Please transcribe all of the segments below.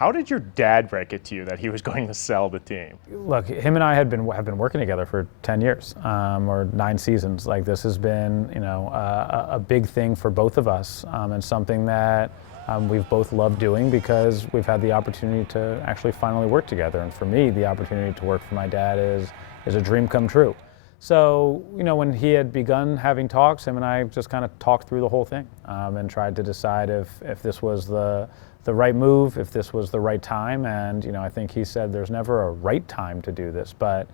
How did your dad break it to you that he was going to sell the team? Look, him and I have been working together for 10 years or 9 seasons. Like, this has been, a big thing for both of us, and something that we've both loved doing because we've had the opportunity to actually finally work together. And for me, the opportunity to work for my dad is a dream come true. So, when he had begun having talks, him and I just kind of talked through the whole thing and tried to decide if this was the right move, if this was the right time. And, I think he said there's never a right time to do this, but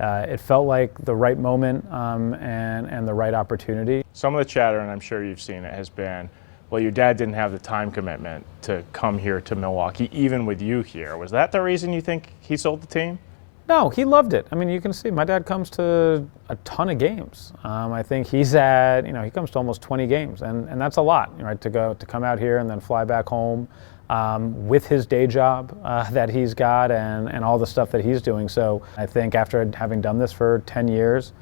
it felt like the right moment and the right opportunity. Some of the chatter, and I'm sure you've seen it, has been, well, your dad didn't have the time commitment to come here to Milwaukee, even with you here. Was that the reason you think he sold the team? No, he loved it. I mean, you can see my dad comes to a ton of games. I think he's at, he comes to almost 20 games, and that's a lot, right? To come out here and then fly back home with his day job that he's got and all the stuff that he's doing. So I think after having done this for 10 years,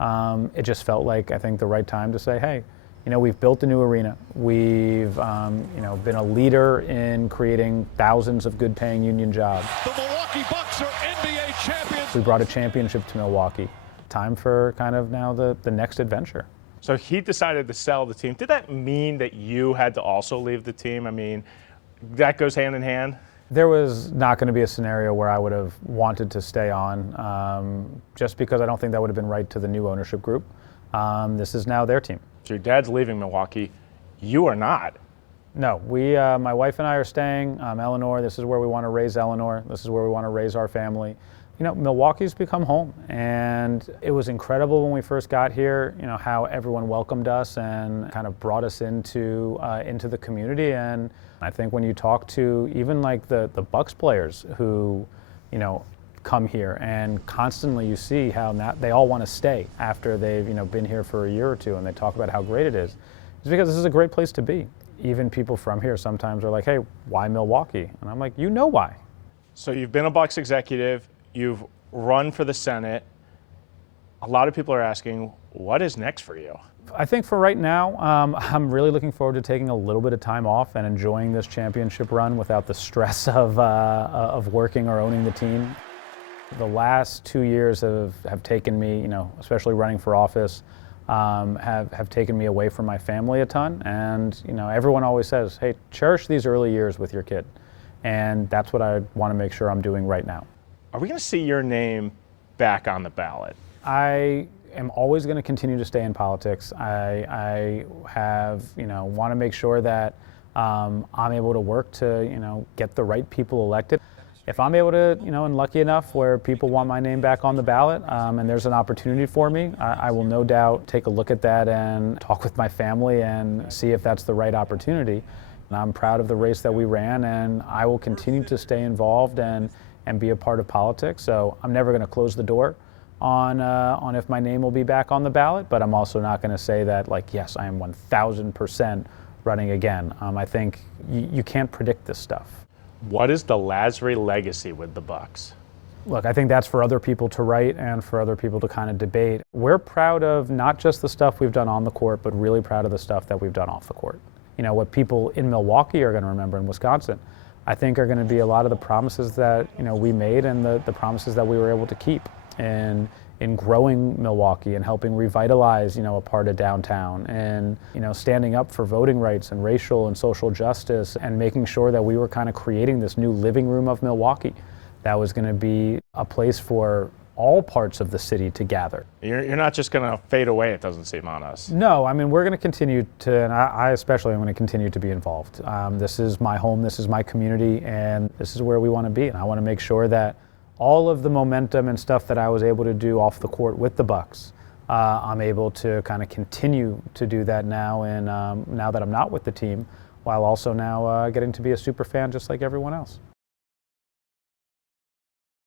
it just felt like, I think, the right time to say, hey, we've built a new arena. We've, been a leader in creating thousands of good-paying union jobs. The Milwaukee Bucks are NBA champions. We brought a championship to Milwaukee. Time for kind of now the next adventure. So he decided to sell the team. Did that mean that you had to also leave the team? I mean, that goes hand in hand? There was not going to be a scenario where I would have wanted to stay on, just because I don't think that would have been right to the new ownership group. This is now their team. So your dad's leaving Milwaukee. You are not. No, my wife and I are staying. Eleanor, this is where we want to raise Eleanor. This is where we want to raise our family. Milwaukee's become home, and it was incredible when we first got here, how everyone welcomed us and kind of brought us into the community. And I think when you talk to even like the Bucks players who, come here, and constantly you see how they all want to stay after they've been here for a year or two, and they talk about how great it is. It's because this is a great place to be. Even people from here sometimes are like, hey, why Milwaukee? And I'm like, why. So you've been a Bucks executive, you've run for the Senate. A lot of people are asking, what is next for you? I think for right now, I'm really looking forward to taking a little bit of time off and enjoying this championship run without the stress of working or owning the team. The last 2 years have taken me, especially running for office, have taken me away from my family a ton. And, everyone always says, hey, cherish these early years with your kid. And that's what I want to make sure I'm doing right now. Are we going to see your name back on the ballot? I am always going to continue to stay in politics. I have, want to make sure that I'm able to work to, get the right people elected. If I'm able to, and lucky enough where people want my name back on the ballot, and there's an opportunity for me, I will no doubt take a look at that and talk with my family and see if that's the right opportunity. And I'm proud of the race that we ran, and I will continue to stay involved and be a part of politics. So I'm never going to close the door on if my name will be back on the ballot, but I'm also not going to say that, like, yes, I am 1,000% running again. I think you can't predict this stuff. What is the Lasry legacy with the Bucks? Look, I think that's for other people to write and for other people to kind of debate. We're proud of not just the stuff we've done on the court, but really proud of the stuff that we've done off the court. What people in Milwaukee are going to remember, in Wisconsin, I think are going to be a lot of the promises that we made and the promises that we were able to keep in growing Milwaukee and helping revitalize a part of downtown, and standing up for voting rights and racial and social justice, and making sure that we were kind of creating this new living room of Milwaukee that was going to be a place for all parts of the city to gather. You're not just going to fade away, it doesn't seem, on us. No, I mean, we're going to continue to, and I especially am going to continue to be involved. This is my home, this is my community, and this is where we want to be. And I want to make sure that all of the momentum and stuff that I was able to do off the court with the Bucks, I'm able to kind of continue to do that now, and now that I'm not with the team, while also now getting to be a super fan just like everyone else.